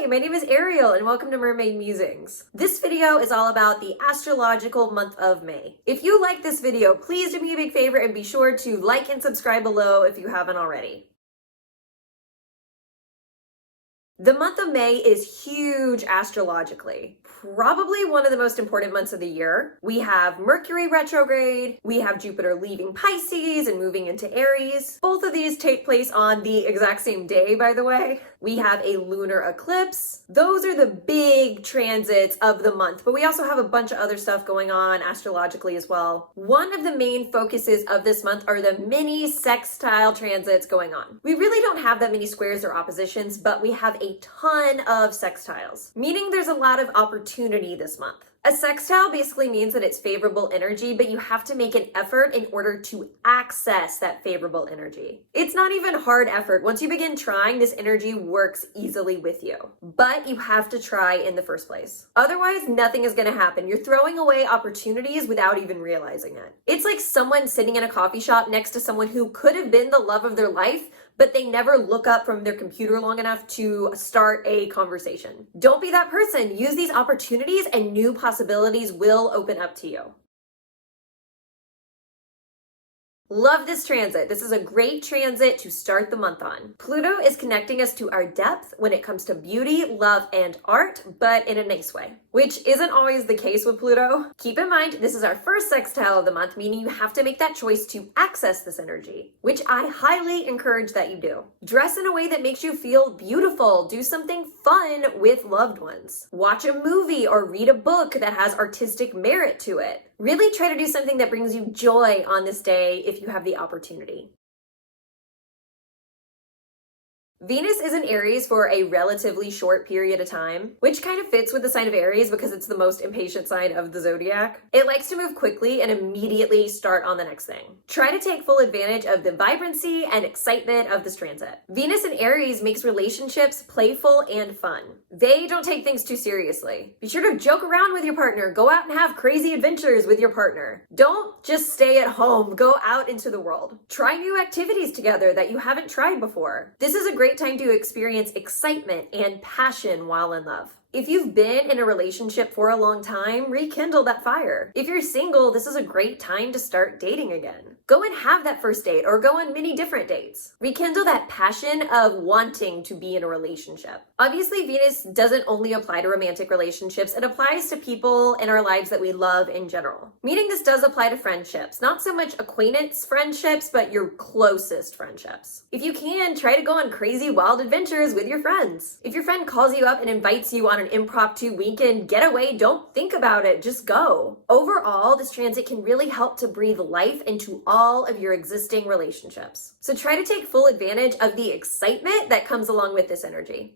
Hi, my name is Ariel and welcome to Mermaid Musings. This video is all about the astrological month of May. If you like this video, please do me a big favor and be sure to like and subscribe below if you haven't already. The month of May is huge astrologically. Probably one of the most important months of the year. We have Mercury retrograde, we have Jupiter leaving Pisces and moving into Aries. Both of these take place on the exact same day, by the way. We have a lunar eclipse. Those are the big transits of the month, but we also have a bunch of other stuff going on astrologically as well. One of the main focuses of this month are the mini sextile transits going on. We really don't have that many squares or oppositions, but we have a ton of sextiles, meaning there's a lot of opportunity this month. A sextile basically means that it's favorable energy, but you have to make an effort in order to access that favorable energy. It's not even hard effort. Once you begin trying, this energy works easily with you, but you have to try in the first place. Otherwise, nothing is going to happen. You're throwing away opportunities without even realizing it. It's like someone sitting in a coffee shop next to someone who could have been the love of their life, but they never look up from their computer long enough to start a conversation. Don't be that person. Use these opportunities and new possibilities will open up to you. Love this transit. This is a great transit to start the month on. Pluto is connecting us to our depth when it comes to beauty, love, and art, but in a nice way, which isn't always the case with Pluto. Keep in mind, this is our first sextile of the month, meaning you have to make that choice to access this energy, which I highly encourage that you do. Dress in a way that makes you feel beautiful. Do something fun with loved ones. Watch a movie or read a book that has artistic merit to it. Really try to do something that brings you joy on this day if you have the opportunity. Venus is in Aries for a relatively short period of time, which kind of fits with the sign of Aries because it's the most impatient sign of the zodiac. It likes to move quickly and immediately start on the next thing. Try to take full advantage of the vibrancy and excitement of this transit. Venus in Aries makes relationships playful and fun. They don't take things too seriously. Be sure to joke around with your partner. Go out and have crazy adventures with your partner. Don't just stay at home. Go out into the world. Try new activities together that you haven't tried before. This is a great time to experience excitement and passion while in love. If you've been in a relationship for a long time, rekindle that fire. If you're single, this is a great time to start dating again. Go and have that first date or go on many different dates. Rekindle that passion of wanting to be in a relationship. Obviously, Venus doesn't only apply to romantic relationships, it applies to people in our lives that we love in general. Meaning this does apply to friendships, not so much acquaintance friendships, but your closest friendships. If you can, try to go on crazy wild adventures with your friends. If your friend calls you up and invites you on an impromptu weekend getaway, don't think about it, just go. Overall, this transit can really help to breathe life into all of your existing relationships. So try to take full advantage of the excitement that comes along with this energy.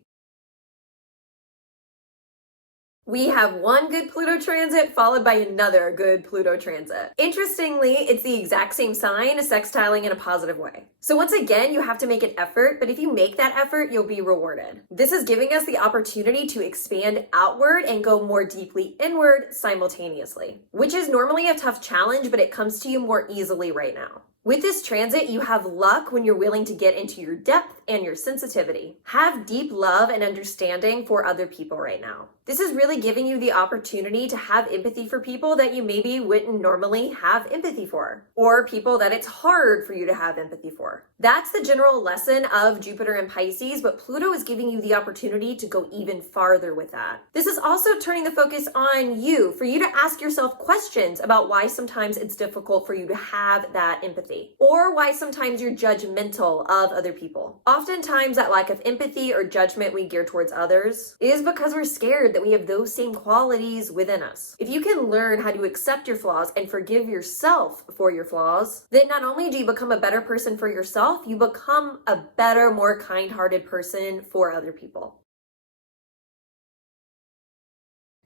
We have one good Pluto transit followed by another good Pluto transit. Interestingly, it's the exact same sign, sextiling in a positive way. So once again, you have to make an effort, but if you make that effort, you'll be rewarded. This is giving us the opportunity to expand outward and go more deeply inward simultaneously, which is normally a tough challenge, but it comes to you more easily right now. With this transit, you have luck when you're willing to get into your depth and your sensitivity. Have deep love and understanding for other people right now. This is really giving you the opportunity to have empathy for people that you maybe wouldn't normally have empathy for, or people that it's hard for you to have empathy for. That's the general lesson of Jupiter and Pisces, but Pluto is giving you the opportunity to go even farther with that. This is also turning the focus on you, for you to ask yourself questions about why sometimes it's difficult for you to have that empathy, or why sometimes you're judgmental of other people. Oftentimes, that lack of empathy or judgment we gear towards others is because we're scared that we have those same qualities within us. If you can learn how to accept your flaws and forgive yourself for your flaws, then not only do you become a better person for yourself, you become a better, more kind-hearted person for other people.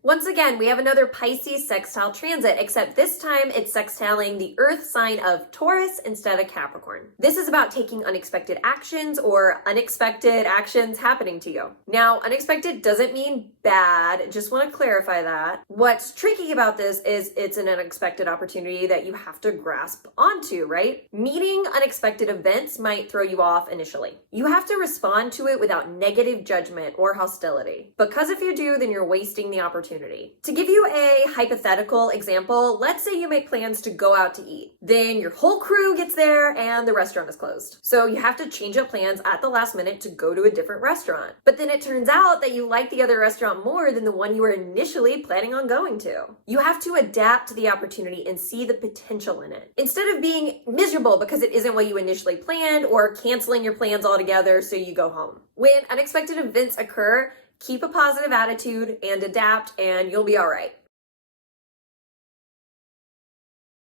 Once again, we have another Pisces sextile transit, except this time it's sextiling the Earth sign of Taurus instead of Capricorn. This is about taking unexpected actions or unexpected actions happening to you. Now, unexpected doesn't mean bad, just want to clarify that. What's tricky about this is it's an unexpected opportunity that you have to grasp onto, right? Meeting unexpected events might throw you off initially. You have to respond to it without negative judgment or hostility, because if you do, then you're wasting the opportunity. To give you a hypothetical example, let's say you make plans to go out to eat. Then your whole crew gets there and the restaurant is closed. So you have to change up plans at the last minute to go to a different restaurant. But then it turns out that you like the other restaurant more than the one you were initially planning on going to. You have to adapt to the opportunity and see the potential in it, instead of being miserable because it isn't what you initially planned or canceling your plans altogether so you go home. When unexpected events occur, keep a positive attitude and adapt, and you'll be all right.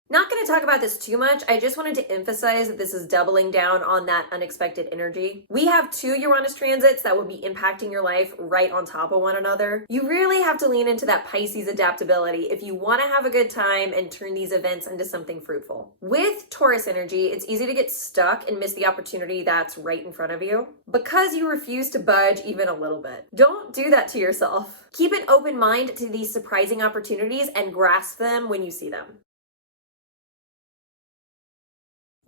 Not going to talk about this too much. I just wanted to emphasize that this is doubling down on that unexpected energy. We have 2 Uranus transits that will be impacting your life right on top of one another. You really have to lean into that Pisces adaptability if you want to have a good time and turn these events into something fruitful. With Taurus energy, it's easy to get stuck and miss the opportunity that's right in front of you because you refuse to budge even a little bit. Don't do that to yourself. Keep an open mind to these surprising opportunities and grasp them when you see them.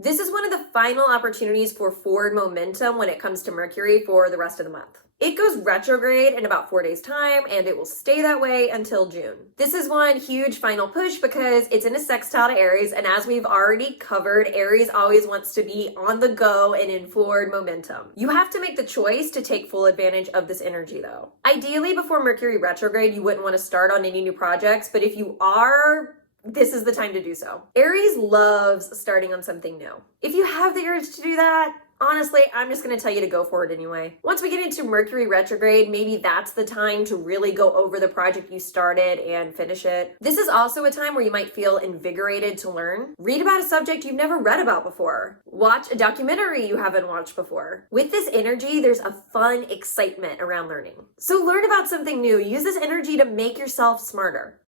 This is one of the final opportunities for forward momentum when it comes to Mercury for the rest of the month. It goes retrograde in about 4 days' time, and it will stay that way until June. This is one huge final push because it's in a sextile to Aries, and as we've already covered, Aries always wants to be on the go and in forward momentum. You have to make the choice to take full advantage of this energy, though. Ideally, before Mercury retrograde, you wouldn't want to start on any new projects, but if you are, this is the time to do so. Aries loves starting on something new. If you have the urge to do that, honestly, I'm just going to tell you to go for it anyway. Once we get into Mercury retrograde, maybe that's the time to really go over the project you started and finish it. This is also a time where you might feel invigorated to learn. Read about a subject you've never read about before. Watch a documentary you haven't watched before. With this energy, there's a fun excitement around learning. So learn about something new. Use this energy to make yourself smarter.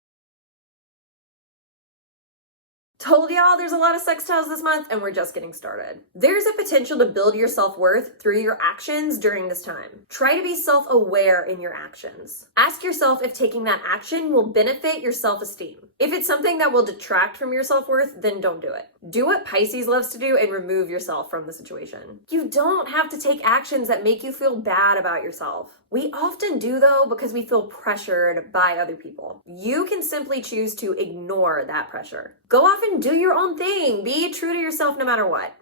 Told y'all there's a lot of sextiles this month, and we're just getting started. There's a potential to build your self-worth through your actions during this time. Try to be self-aware in your actions. Ask yourself if taking that action will benefit your self-esteem. If it's something that will detract from your self-worth, then don't do it. Do what Pisces loves to do and remove yourself from the situation. You don't have to take actions that make you feel bad about yourself. We often do, though, because we feel pressured by other people. You can simply choose to ignore that pressure. Go off and do your own thing. Be true to yourself no matter what.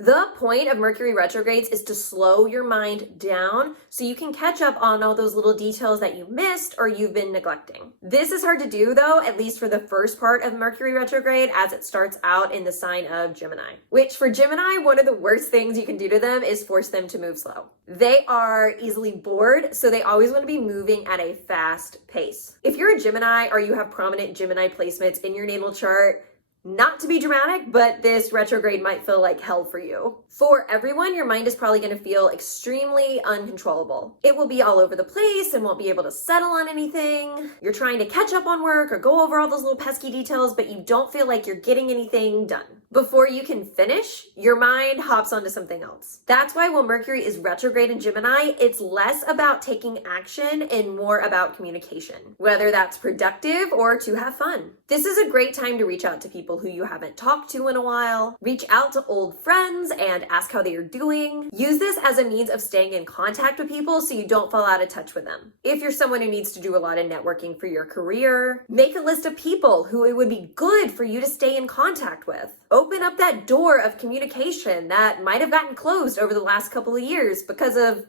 The point of Mercury retrogrades is to slow your mind down so you can catch up on all those little details that you missed or you've been neglecting. This is hard to do, though, at least for the first part of Mercury retrograde, as it starts out in the sign of Gemini, which for Gemini, one of the worst things you can do to them is force them to move slow. They are easily bored, so they always want to be moving at a fast pace. If you're a Gemini or you have prominent Gemini placements in your natal chart, not to be dramatic, but this retrograde might feel like hell for you. For everyone, your mind is probably going to feel extremely uncontrollable. It will be all over the place and won't be able to settle on anything. You're trying to catch up on work or go over all those little pesky details, but you don't feel like you're getting anything done. Before you can finish, your mind hops onto something else. That's why when Mercury is retrograde in Gemini, it's less about taking action and more about communication, whether that's productive or to have fun. This is a great time to reach out to people who you haven't talked to in a while. Reach out to old friends and ask how they are doing. Use this as a means of staying in contact with people so you don't fall out of touch with them. If you're someone who needs to do a lot of networking for your career, make a list of people who it would be good for you to stay in contact with. Open up that door of communication that might have gotten closed over the last couple of years because of,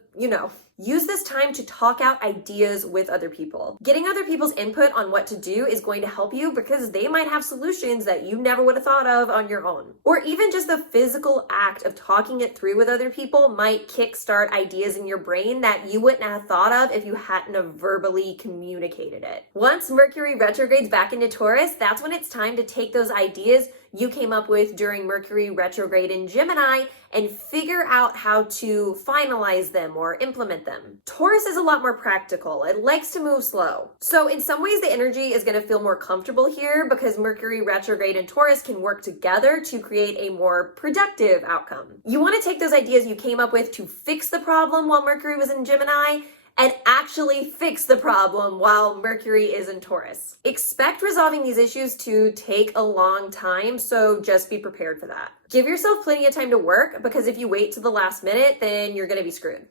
use this time to talk out ideas with other people. Getting other people's input on what to do is going to help you because they might have solutions that you never would have thought of on your own. Or even just the physical act of talking it through with other people might kickstart ideas in your brain that you wouldn't have thought of if you hadn't have verbally communicated it. Once Mercury retrogrades back into Taurus, that's when it's time to take those ideas, you came up with during Mercury retrograde in Gemini and figure out how to finalize them or implement them. Taurus is a lot more practical. It likes to move slow. So in some ways, the energy is going to feel more comfortable here because Mercury retrograde and Taurus can work together to create a more productive outcome. You want to take those ideas you came up with to fix the problem while Mercury was in Gemini and actually fix the problem while Mercury is in Taurus. Expect resolving these issues to take a long time, so just be prepared for that. Give yourself plenty of time to work, because if you wait to the last minute, then you're gonna be screwed.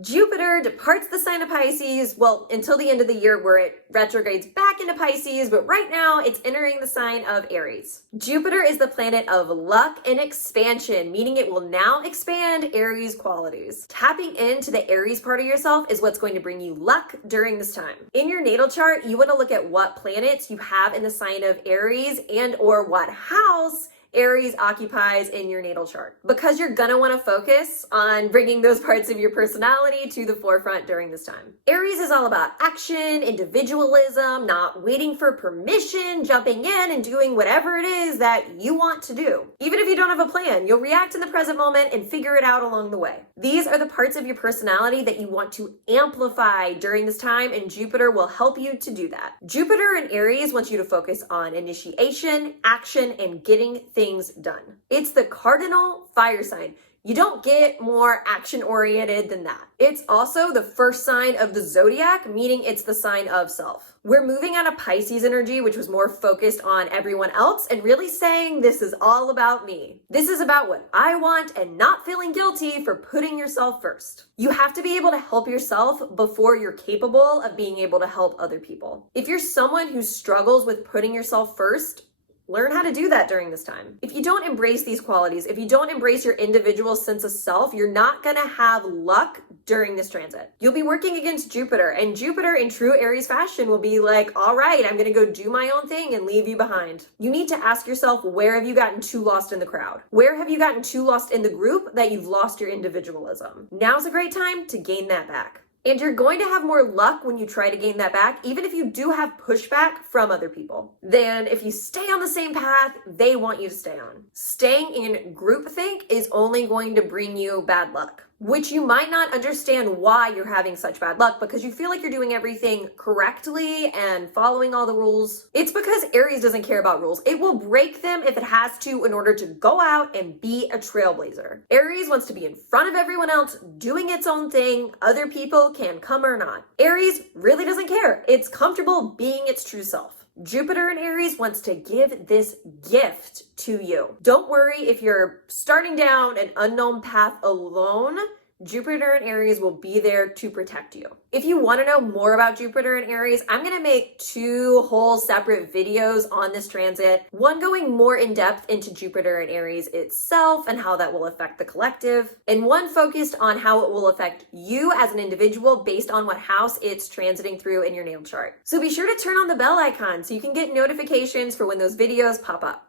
Jupiter departs the sign of Pisces, well, until the end of the year where it retrogrades back into Pisces, but right now it's entering the sign of Aries. Jupiter is the planet of luck and expansion, meaning it will now expand Aries qualities. Tapping into the Aries part of yourself is what's going to bring you luck during this time. In your natal chart, you want to look at what planets you have in the sign of Aries and or what house Aries occupies in your natal chart, because you're gonna want to focus on bringing those parts of your personality to the forefront during this time. Aries is all about action, individualism, not waiting for permission, jumping in and doing whatever it is that you want to do. Even if you don't have a plan, you'll react in the present moment and figure it out along the way. These are the parts of your personality that you want to amplify during this time, and Jupiter will help you to do that. Jupiter in Aries wants you to focus on initiation, action, and getting things done. It's the cardinal fire sign. You don't get more action-oriented than that. It's also the first sign of the zodiac, meaning it's the sign of self. We're moving out of Pisces energy, which was more focused on everyone else, and really saying this is all about me. This is about what I want and not feeling guilty for putting yourself first. You have to be able to help yourself before you're capable of being able to help other people. If you're someone who struggles with putting yourself first, learn how to do that during this time. If you don't embrace these qualities, if you don't embrace your individual sense of self, you're not gonna have luck during this transit. You'll be working against Jupiter, and Jupiter in true Aries fashion will be like, all right, I'm gonna go do my own thing and leave you behind. You need to ask yourself, where have you gotten too lost in the crowd? Where have you gotten too lost in the group that you've lost your individualism? Now's a great time to gain that back. And you're going to have more luck when you try to gain that back, even if you do have pushback from other people, than if you stay on the same path they want you to stay on. Staying in groupthink is only going to bring you bad luck, which you might not understand why you're having such bad luck, because you feel like you're doing everything correctly and following all the rules. It's because Aries doesn't care about rules. It will break them if it has to in order to go out and be a trailblazer. Aries wants to be in front of everyone else, doing its own thing. Other people can come or not. Aries really doesn't care. It's comfortable being its true self. Jupiter in Aries wants to give this gift to you. Don't worry if you're starting down an unknown path alone. Jupiter in Aries will be there to protect you. If you want to know more about Jupiter in Aries, I'm going to make 2 whole separate videos on this transit. One going more in depth into Jupiter in Aries itself and how that will affect the collective, and one focused on how it will affect you as an individual based on what house it's transiting through in your natal chart. So be sure to turn on the bell icon so you can get notifications for when those videos pop up.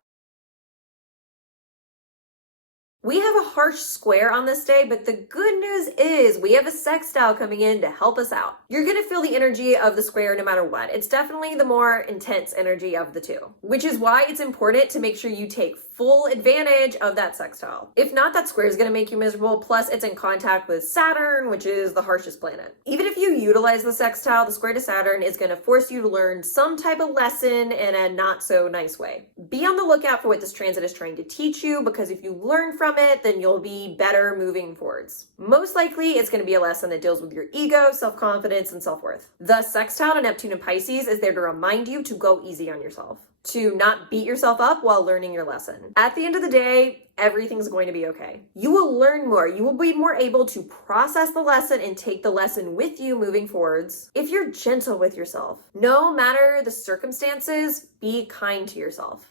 We have a harsh square on this day, but the good news is we have a sextile coming in to help us out. You're gonna feel the energy of the square no matter what. It's definitely the more intense energy of the two, which is why it's important to make sure you take full advantage of that sextile. If not, that square is gonna make you miserable, plus it's in contact with Saturn, which is the harshest planet. Even if you utilize the sextile, the square to Saturn is gonna force you to learn some type of lesson in a not so nice way. Be on the lookout for what this transit is trying to teach you, because if you learn from it, then you'll be better moving forwards. Most likely, it's going to be a lesson that deals with your ego, self-confidence, and self-worth. The sextile to Neptune and Pisces is there to remind you to go easy on yourself, to not beat yourself up while learning your lesson. At the end of the day, everything's going to be okay. You will learn more. You will be more able to process the lesson and take the lesson with you moving forwards if you're gentle with yourself. No matter the circumstances, be kind to yourself.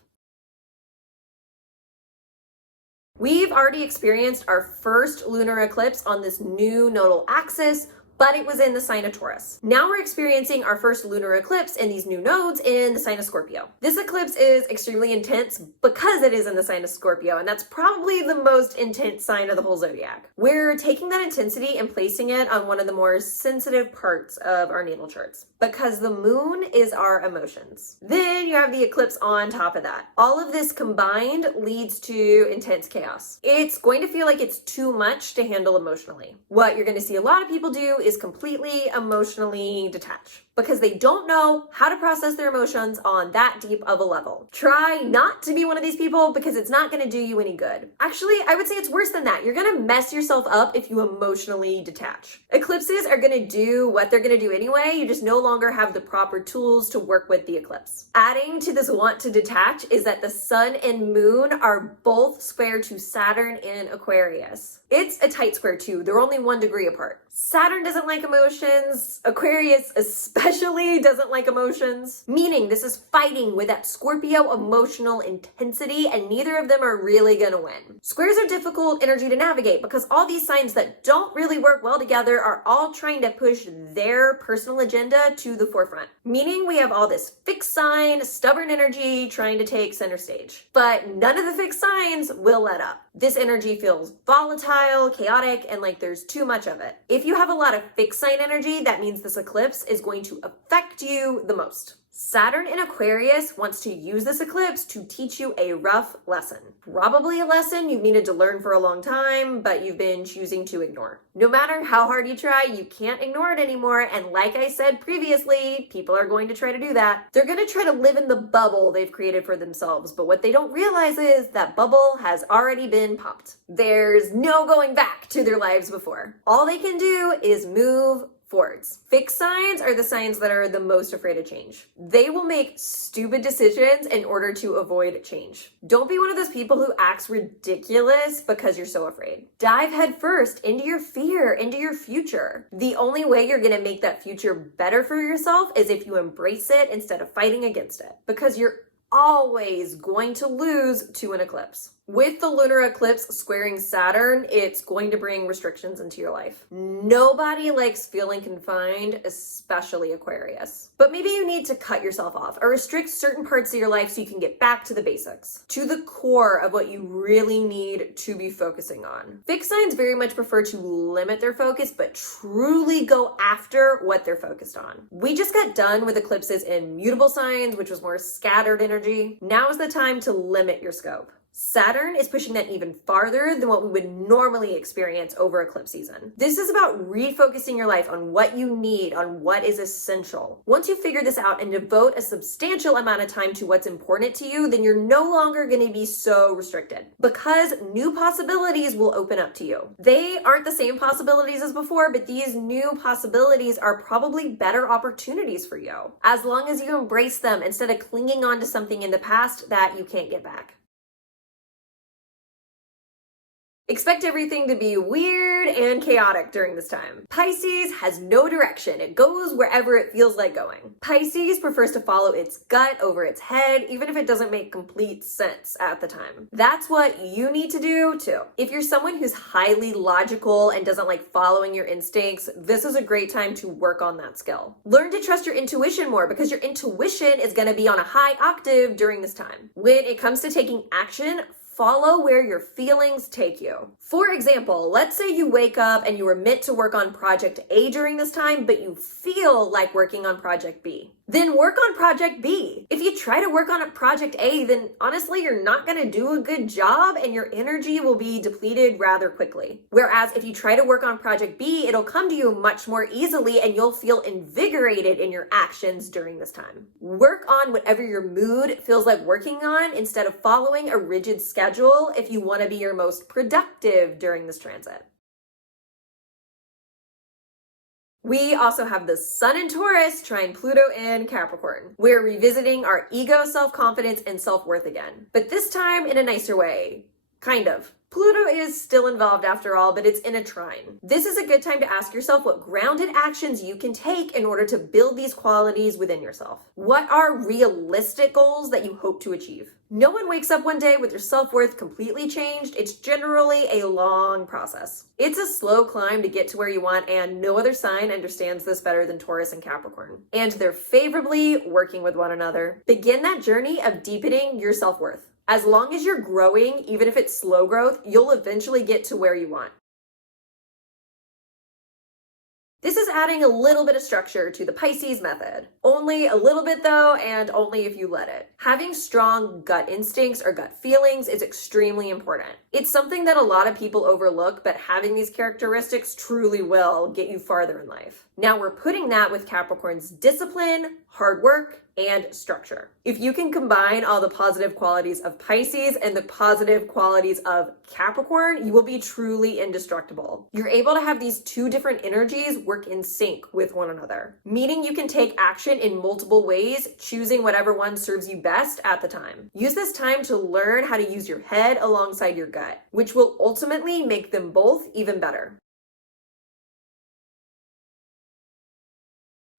We've already experienced our first lunar eclipse on this new nodal axis, but it was in the sign of Taurus. Now we're experiencing our first lunar eclipse in these new nodes in the sign of Scorpio. This eclipse is extremely intense because it is in the sign of Scorpio, and that's probably the most intense sign of the whole zodiac. We're taking that intensity and placing it on one of the more sensitive parts of our natal charts because the moon is our emotions. Then you have the eclipse on top of that. All of this combined leads to intense chaos. It's going to feel like it's too much to handle emotionally. What you're going to see a lot of people do is completely emotionally detach because they don't know how to process their emotions on that deep of a level. Try not to be one of these people because it's not going to do you any good. Actually, I would say it's worse than that. You're going to mess yourself up if you emotionally detach. Eclipses are going to do what they're going to do anyway. You just no longer have the proper tools to work with the eclipse. Adding to this want to detach is that the sun and moon are both square to Saturn in Aquarius. It's a tight square too. They're only 1 degree apart. Saturn doesn't like emotions. Aquarius especially doesn't like emotions, meaning this is fighting with that Scorpio emotional intensity, and neither of them are really gonna win. Squares are difficult energy to navigate because all these signs that don't really work well together are all trying to push their personal agenda to the forefront, meaning we have all this fixed sign, stubborn energy trying to take center stage. But none of the fixed signs will let up. This energy feels volatile, chaotic, and like there's too much of it. If you have a lot of fixed sign energy, that means this eclipse is going to affect you the most. Saturn in Aquarius wants to use this eclipse to teach you a rough lesson. Probably a lesson you've needed to learn for a long time, but you've been choosing to ignore. No matter how hard you try, you can't ignore it anymore. And like I said previously, people are going to try to do that. They're going to try to live in the bubble they've created for themselves. But what they don't realize is that bubble has already been popped. There's no going back to their lives before. All they can do is move forwards. Fixed signs are the signs that are the most afraid of change. They will make stupid decisions in order to avoid change. Don't be one of those people who acts ridiculous because you're so afraid. Dive headfirst into your fear, into your future. The only way you're going to make that future better for yourself is if you embrace it instead of fighting against it, because you're always going to lose to an eclipse. With the lunar eclipse squaring Saturn, it's going to bring restrictions into your life. Nobody likes feeling confined, especially Aquarius. But maybe you need to cut yourself off or restrict certain parts of your life so you can get back to the basics, to the core of what you really need to be focusing on. Fixed signs very much prefer to limit their focus, but truly go after what they're focused on. We just got done with eclipses in mutable signs, which was more scattered energy. Now is the time to limit your scope. Saturn is pushing that even farther than what we would normally experience over eclipse season. This is about refocusing your life on what you need, on what is essential. Once you figure this out and devote a substantial amount of time to what's important to you, then you're no longer going to be so restricted because new possibilities will open up to you. They aren't the same possibilities as before, but these new possibilities are probably better opportunities for you, as long as you embrace them instead of clinging on to something in the past that you can't get back. Expect everything to be weird and chaotic during this time. Pisces has no direction. It goes wherever it feels like going. Pisces prefers to follow its gut over its head, even if it doesn't make complete sense at the time. That's what you need to do too. If you're someone who's highly logical and doesn't like following your instincts, this is a great time to work on that skill. Learn to trust your intuition more because your intuition is going to be on a high octave during this time. When it comes to taking action, follow where your feelings take you. For example, let's say you wake up and you were meant to work on project A during this time, but you feel like working on project B. Then work on project B. If you try to work on a project A, then honestly, you're not going to do a good job and your energy will be depleted rather quickly. Whereas if you try to work on project B, it'll come to you much more easily and you'll feel invigorated in your actions during this time. Work on whatever your mood feels like working on instead of following a rigid schedule if you want to be your most productive during this transit. We also have the Sun in Taurus, trine Pluto in Capricorn. We're revisiting our ego, self-confidence, and self-worth again. But this time in a nicer way. Kind of. Pluto is still involved after all, but it's in a trine. This is a good time to ask yourself what grounded actions you can take in order to build these qualities within yourself. What are realistic goals that you hope to achieve? No one wakes up one day with their self-worth completely changed. It's generally a long process. It's a slow climb to get to where you want, and no other sign understands this better than Taurus and Capricorn. And they're favorably working with one another. Begin that journey of deepening your self-worth. As long as you're growing, even if it's slow growth, you'll eventually get to where you want. This is adding a little bit of structure to the Pisces method. Only a little bit though, and only if you let it. Having strong gut instincts or gut feelings is extremely important. It's something that a lot of people overlook, but having these characteristics truly will get you farther in life. Now we're putting that with Capricorn's discipline, hard work, and structure. If you can combine all the positive qualities of Pisces and the positive qualities of Capricorn, you will be truly indestructible. You're able to have these two different energies work in sync with one another, meaning you can take action in multiple ways, choosing whatever one serves you best at the time. Use this time to learn how to use your head alongside your gut, which will ultimately make them both even better.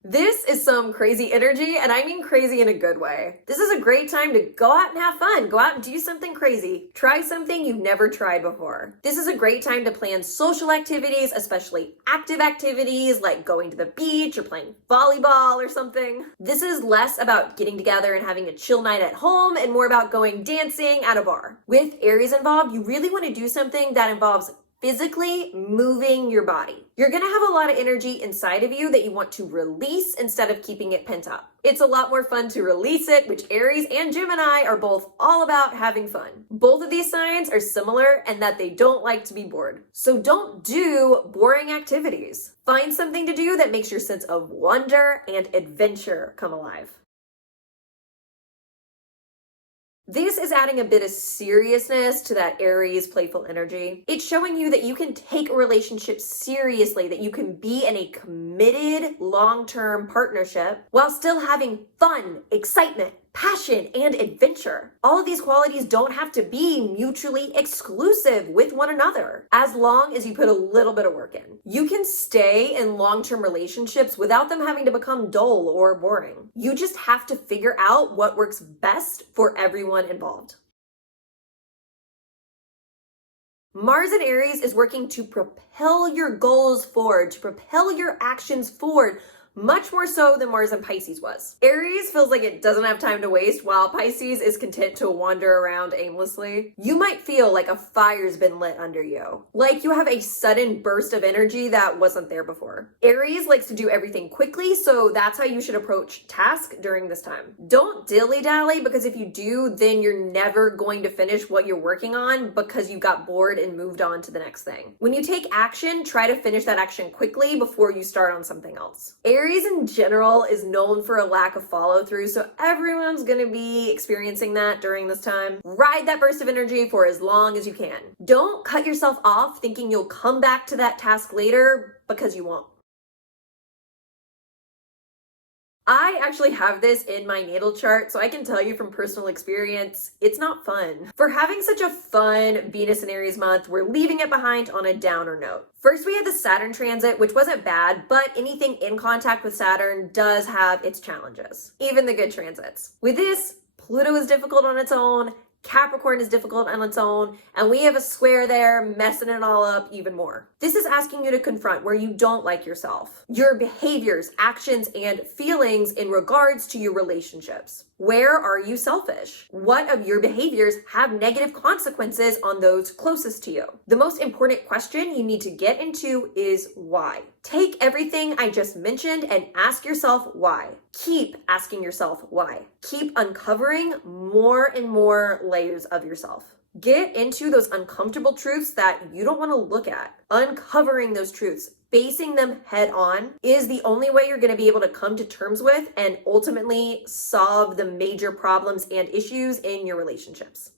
This is some crazy energy, and I mean crazy in a good way. This is a great time to go out and have fun. Go out and do something crazy. Try something you've never tried before. This is a great time to plan social activities, especially active activities like going to the beach or playing volleyball or something. This is less about getting together and having a chill night at home and more about going dancing at a bar. With Aries involved, you really want to do something that involves physically moving your body. You're gonna have a lot of energy inside of you that you want to release instead of keeping it pent up. It's a lot more fun to release it, which Aries and Gemini are both all about having fun. Both of these signs are similar in that they don't like to be bored. So don't do boring activities. Find something to do that makes your sense of wonder and adventure come alive. This is adding a bit of seriousness to that Aries playful energy. It's showing you that you can take a relationship seriously, that you can be in a committed long-term partnership while still having fun, excitement, passion, and adventure. All of these qualities don't have to be mutually exclusive with one another, as long as you put a little bit of work in. You can stay in long-term relationships without them having to become dull or boring. You just have to figure out what works best for everyone involved. Mars in Aries is working to propel your goals forward, to propel your actions forward, much more so than Mars in Pisces was. Aries feels like it doesn't have time to waste, while Pisces is content to wander around aimlessly. You might feel like a fire's been lit under you, like you have a sudden burst of energy that wasn't there before. Aries likes to do everything quickly, so that's how you should approach tasks during this time. Don't dilly-dally, because if you do, then you're never going to finish what you're working on because you got bored and moved on to the next thing. When you take action, try to finish that action quickly before you start on something else. Aries in general is known for a lack of follow through, so everyone's gonna be experiencing that during this time. Ride that burst of energy for as long as you can. Don't cut yourself off thinking you'll come back to that task later, because you won't. I actually have this in my natal chart, so I can tell you from personal experience, it's not fun. For having such a fun Venus and Aries month, we're leaving it behind on a downer note. First, we had the Saturn transit, which wasn't bad, but anything in contact with Saturn does have its challenges, even the good transits. With this, Pluto is difficult on its own, Capricorn is difficult on its own, and we have a square there messing it all up even more. This is asking you to confront where you don't like yourself, your behaviors, actions, and feelings in regards to your relationships. Where are you selfish? What of your behaviors have negative consequences on those closest to you? The most important question you need to get into is why. Take everything I just mentioned and ask yourself why. Keep asking yourself why. Keep uncovering more and more layers of yourself. Get into those uncomfortable truths that you don't want to look at. Uncovering those truths, facing them head on, is the only way you're going to be able to come to terms with and ultimately solve the major problems and issues in your relationships.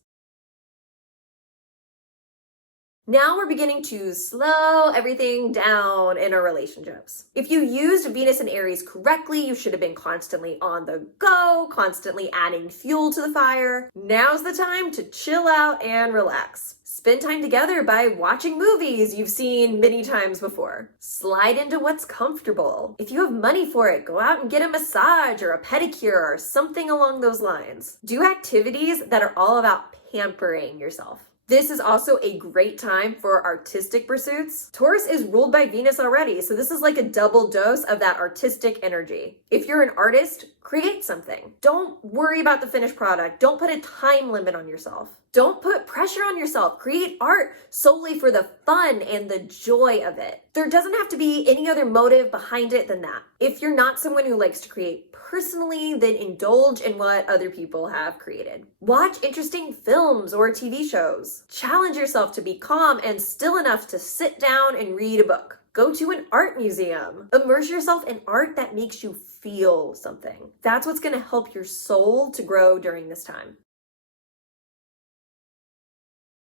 Now we're beginning to slow everything down in our relationships. If you used Venus and Aries correctly, you should have been constantly on the go, constantly adding fuel to the fire. Now's the time to chill out and relax. Spend time together by watching movies you've seen many times before. Slide into what's comfortable. If you have money for it, go out and get a massage or a pedicure or something along those lines. Do activities that are all about pampering yourself. This is also a great time for artistic pursuits. Taurus is ruled by Venus already, so this is like a double dose of that artistic energy. If you're an artist, create something. Don't worry about the finished product. Don't put a time limit on yourself. Don't put pressure on yourself. Create art solely for the fun and the joy of it. There doesn't have to be any other motive behind it than that. If you're not someone who likes to create personally, then indulge in what other people have created. Watch interesting films or TV shows. Challenge yourself to be calm and still enough to sit down and read a book. Go to an art museum. Immerse yourself in art that makes you feel something. That's what's going to help your soul to grow during this time.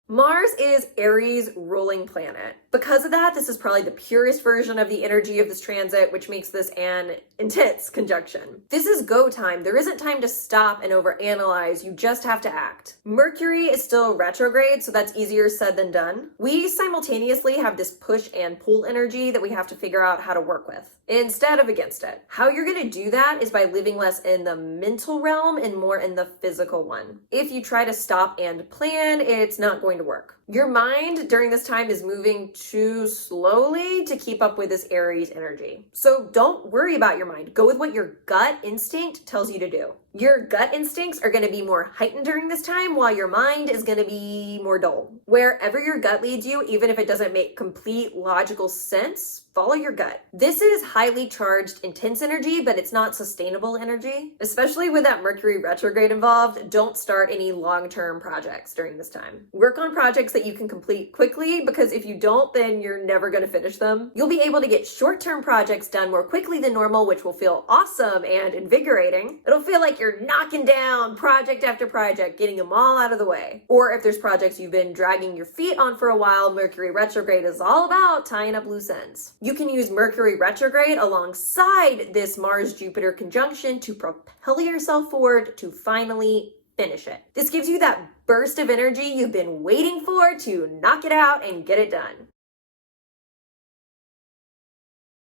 Mars is Aries' ruling planet. Because of that, this is probably the purest version of the energy of this transit, which makes this an intense conjunction. This is go time. There isn't time to stop and overanalyze. You just have to act. Mercury is still retrograde, so that's easier said than done. We simultaneously have this push and pull energy that we have to figure out how to work with, instead of against it. How you're going to do that is by living less in the mental realm and more in the physical one. If you try to stop and plan, it's not going to work. Your mind during this time is moving too slowly to keep up with this Aries energy. So don't worry about your mind. Go with what your gut instinct tells you to do. Your gut instincts are going to be more heightened during this time, while your mind is going to be more dull. Wherever your gut leads you, even if it doesn't make complete logical sense, follow your gut. This is highly charged, intense energy, but it's not sustainable energy. Especially with that Mercury retrograde involved, don't start any long-term projects during this time. Work on projects that you can complete quickly, because if you don't, then you're never going to finish them. You'll be able to get short-term projects done more quickly than normal, which will feel awesome and invigorating. It'll feel like you're knocking down project after project, getting them all out of the way. Or if there's projects you've been dragging your feet on for a while, Mercury retrograde is all about tying up loose ends. You can use Mercury retrograde alongside this Mars-Jupiter conjunction to propel yourself forward to finally finish it. This gives you that burst of energy you've been waiting for to knock it out and get it done.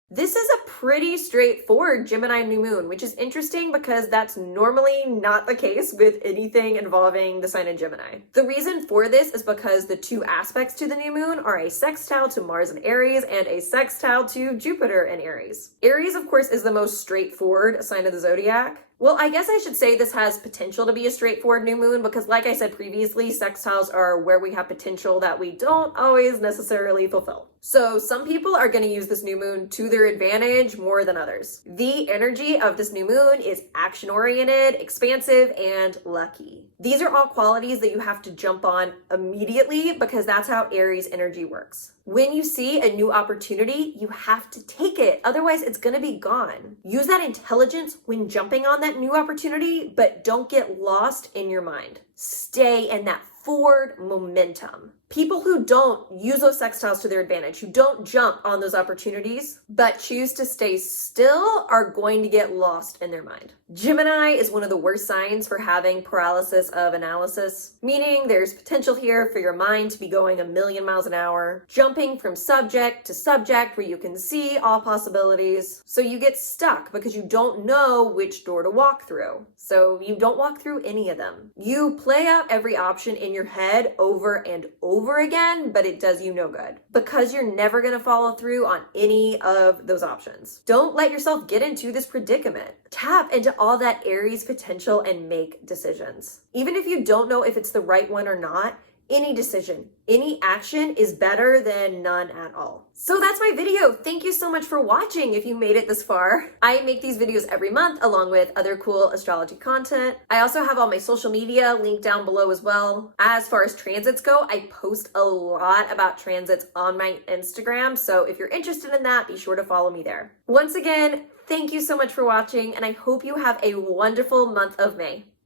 This is a pretty straightforward Gemini new moon, which is interesting because that's normally not the case with anything involving the sign of Gemini. The reason for this is because the two aspects to the new moon are a sextile to Mars in Aries and a sextile to Jupiter in Aries. Aries, of course, is the most straightforward sign of the zodiac. Well, I guess I should say this has potential to be a straightforward new moon because, like I said previously, sextiles are where we have potential that we don't always necessarily fulfill. So some people are going to use this new moon to their advantage more than others. The energy of this new moon is action-oriented, expansive, and lucky. These are all qualities that you have to jump on immediately because that's how Aries energy works. When you see a new opportunity, you have to take it. Otherwise, it's going to be gone. Use that intelligence when jumping on that new opportunity, but don't get lost in your mind. Stay in that forward momentum. People who don't use those sextiles to their advantage, who don't jump on those opportunities, but choose to stay still, are going to get lost in their mind. Gemini is one of the worst signs for having paralysis of analysis, meaning there's potential here for your mind to be going a million miles an hour, jumping from subject to subject where you can see all possibilities. So you get stuck because you don't know which door to walk through. So you don't walk through any of them. You play out every option in your head over and over again, but it does you no good because you're never going to follow through on any of those options. Don't let yourself get into this predicament. Tap into all that Aries potential and make decisions. Even if you don't know if it's the right one or not, any decision, any action is better than none at all. So that's my video. Thank you so much for watching if you made it this far. I make these videos every month along with other cool astrology content. I also have all my social media linked down below as well. As far as transits go, I post a lot about transits on my Instagram. So if you're interested in that, be sure to follow me there. Once again, thank you so much for watching, and I hope you have a wonderful month of May.